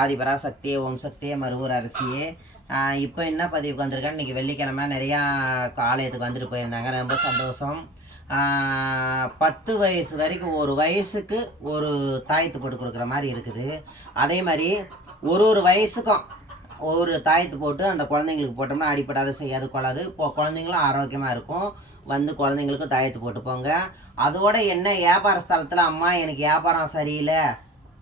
ஆதிபரா சக்தி ஓம் சக்தியே மருவூர் அரசியே இப்போ என்ன பதிவுக்கு வந்திருக்கேன்? இன்றைக்கி வெள்ளிக்கிழமை நிறையா ஆலயத்துக்கு வந்துட்டு போயிருந்தாங்க. ரொம்ப சந்தோஷம். பத்து வயசு வரைக்கும் ஒரு வயசுக்கு ஒரு தாயத்து போட்டு கொடுக்குற மாதிரி இருக்குது. அதே மாதிரி ஒரு ஒரு வயசுக்கும் ஒரு தாயத்து போட்டு அந்த குழந்தைங்களுக்கு போட்டோம்னா அடிப்படாத செய்யாது கொள்ளாது. இப்போ குழந்தைங்களும் ஆரோக்கியமாக இருக்கும். வந்து குழந்தைங்களுக்கும் தாயத்து போட்டு போங்க. அதோட என்ன வியாபார ஸ்தலத்தில் அம்மா எனக்கு வியாபாரம் சரியில்லை.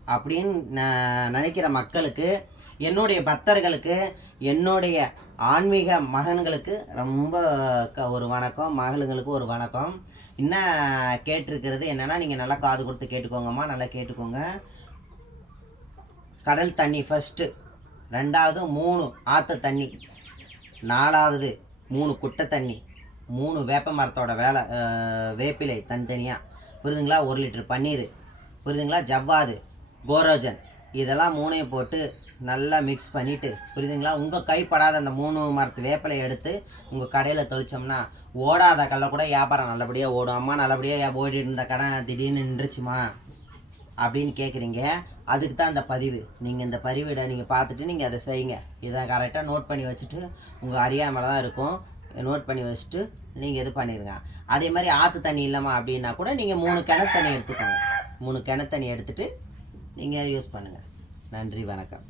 அப்படின்னு நான் நினைக்கிற மக்களுக்கு என்னுடைய பக்தர்களுக்கு என்னுடைய ஆன்மீக மகன்களுக்கு ரொம்ப க- ஒரு வணக்கம். மகளுங்களுக்கு ஒரு வணக்கம். என்ன கேட்டிருக்கிறது என்னென்னா நீங்கள் நல்லா காது கொடுத்து கேட்டுக்கோங்கம்மா நல்லா கேட்டுக்கோங்க. கடல் தண்ணி ஃபஸ்ட்டு ரெண்டாவது மூணு ஆற்று தண்ணி. நாலாவது மூணு குட்டை தண்ணி. மூணு வேப்ப மரத்தோட வேலை வேப்பிலை தனித்தனியாக புரியுதுங்களா ஒரு லிட்டர் பன்னீர். புரியுதுங்களா ஜவ்வாது. கோரோஜன். இதெல்லாம் மூணையும் போட்டு நல்லா மிக்ஸ் பண்ணிவிட்டு புரியுதுங்களா? உங்கள் கைப்படாத அந்த மூணு மரத்து வேப்பிலை எடுத்து உங்கள் கடையில் தொளிச்சோம்னா ஓடாத கடல கூட வியாபாரம் நல்லபடியாக ஓடும். அம்மா நல்லபடியாக ஓடிட்டு இருந்த கடை திடீர்னு நின்றுச்சுமா? அப்படின்னு கேட்குறீங்க அதுக்கு தான் இந்த பதிவு. நீங்கள் இந்த பதிவிட நீங்கள் பார்த்துட்டு நீங்கள் அதை செய்யுங்க. இதை கரெக்டாக நோட் பண்ணி வச்சுட்டு உங்கள் அறியாமல் தான் இருக்கும். நோட் பண்ணி வச்சுட்டு நீங்கள் இது பண்ணிடுங்க அதே மாதிரி ஆற்று தண்ணி இல்லைம்மா அப்படின்னா கூட நீங்கள் மூணு கிணத்து தண்ணி எடுத்துக்கோங்க. மூணு கிணத்து தண்ணி எடுத்துகிட்டு நீங்கள் யூஸ் பண்ணுங்கள் நன்றி வணக்கம்.